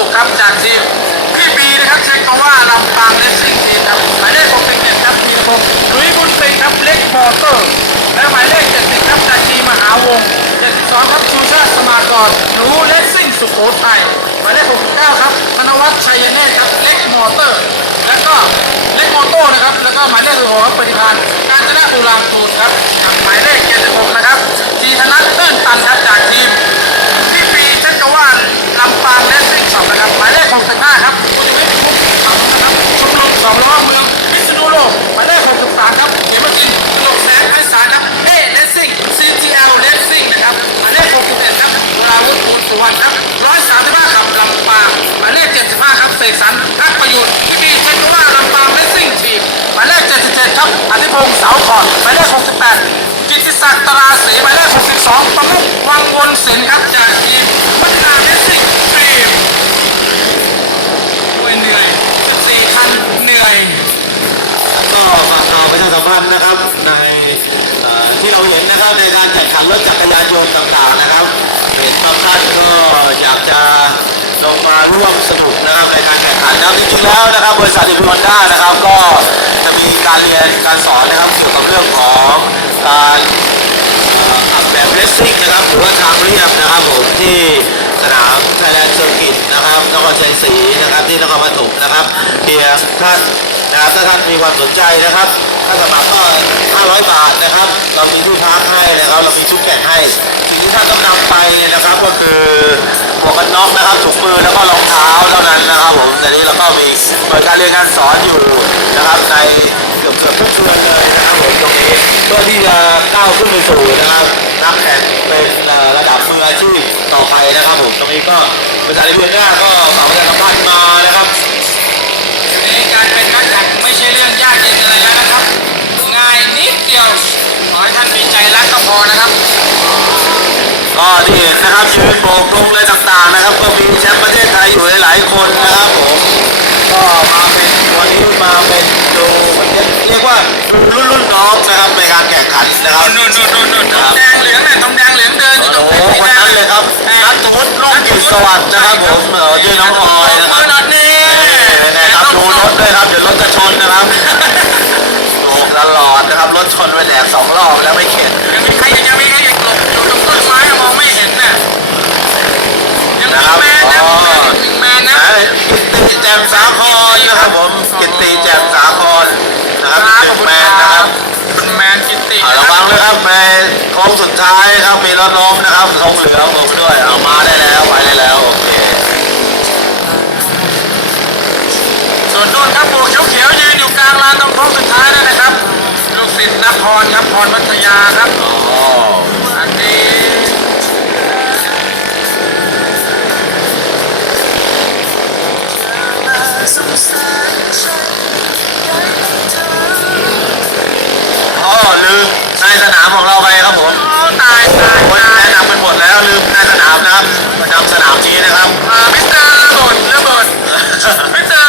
สุขครับจากทีมพี่บีนะครับใช้คำว่าลำปางเลสซิ่งทีมครับหมายเลข61ครับทีมผมลุยบุญเป็นครับเล็กมอเตอร์และหมายเลข70ครับจากทีมมหาวงศ์72ครับชูชาติสมากรหนูเลสซิ่งสุโขทัยหมายเลข69ครับธนวัฒน์ชัยเนตรครับเล็กมอเตอร์ แล้วก็เล็กมอโต้นะครับแล้วก็หมายเลข66ครับปฏิภาณการจนะบุรางกูลครับกับหมายเลข76นะครับทีธนัทเติ้ลตันครับจากทีม พี่ปีชัชวานลำปางและสิ่งสอง นะครับหมาครับคุณวิทย์คุ้มขำนะครับชมรมสองล้อเมืองพิษณุโลกหมายเลข63ครับเขมรินทร์หลกแสงไพศาลครับเอเลสซิ่ง CTL เลสซิ่งนะครับหมายเลข61ครับวราวุฒิภูลสุวรรณครับ135ครับลำปางหมายเลข75ครับเสกสรรรักประยุทธ์พี่ปีเชัชวาลำปางเลสซิ่งทีมหมายเลข77ครับอธิพงศ์เสาขอนหมายเลข68กิติศักดิ์ตราศรีหมายเลข62ประมุขวังวนศิลป์ครับจากทีมพัฒนาเมสซิ่งทีมโอ้ยเหนื่อย14คันเหนื่อย ก็ฝากเราประชาสัม พันธ์นะครับในที่เราเห็นนะครับในการแข่งขันรถจักรยานยนต์ต่างๆนะครับ เห็นบางท่านก็อยากจะลงมาร่วมสนุกนะครับในการแข่งขันนะครับจริงๆแล้วนะครับบริษัทอีพีวันด้านะครับก็จะมีการเรียนการสอนนะครับเกี่ยวกับเรื่องของการออขับแบบเลสซิ่งนะครับหรือว่าทางเรียบนะครับผมที่สนามไทยแลนด์เซอร์กิตนะครับนครชัยศรีนะครับที่นครปฐมนะครับเพียงท่าน นะครับถ้าท่านมีความสนใจนะครับถ้าสมัครก็ 500 บาทนะครับ เรามีที่พักให้นะครับ เรามีชุดแข่งให้ สิ่งที่ท่านต้องนำไปนะครับก็คือหมวกกันน็อกนะครับถุงมือแล้วก็รองเท้าเท่านั้นนะครับผมแต่นี้เราก็มีเปิดการเรียนการสอนอยู่นะครับในเกือบเกือบทุกเดือนเลยนะครับผมตรงนี้เพื่อที่จะก้าวขึ้นไปสู่นะครับนักแข่งเป็นระดับมืออาชีพต่อไปนะครับผมตรงนี้ก็บริษัทในเพื่อนหน้าก็ฝากประชาสัมพันธ์มานะครับ นี่การเป็นนักแข่งไม่ใช่เรื่องยากเย็นอะไรแล้วนะครับ ง่ายนิดเดียวขอให้ท่านมีใจรักก็พอนะครับ ก็ที่เหตุนะครับยืนโบกลงอะไรต่างๆนะครับ ก็มีแชมป์ประเทศไทยอยู่หลายๆคนนะครับผมก็มาเป็นวันนี้มาเป็นดูเหมือนเรียกว่ารุ่นรุ่นน้องนะครับในการแข่งขันนะครับนู่นนู่นนู่นนู่นทองแดงเหลืองเนี่ยทองแดงเหลืองเดินอยู่ตรโอ้งโหคนนั้นเลยครับนัทวุฒิร่มกิจสวัสดิ์นะครับผมเออชื่อน้องออ งสุดท้ายครับมีรถล้มนะครับธงเหลืองลงด้วยเอามาได้แล้วไปได้แล้วโอเคส่วนนู่นครับหมวกเขียวยืนอยู่กลางลานตรงโค้งสุดท้ายนั่นนะครับ ลูกศิษย์นครครับพรพัทยาครับอ๋อ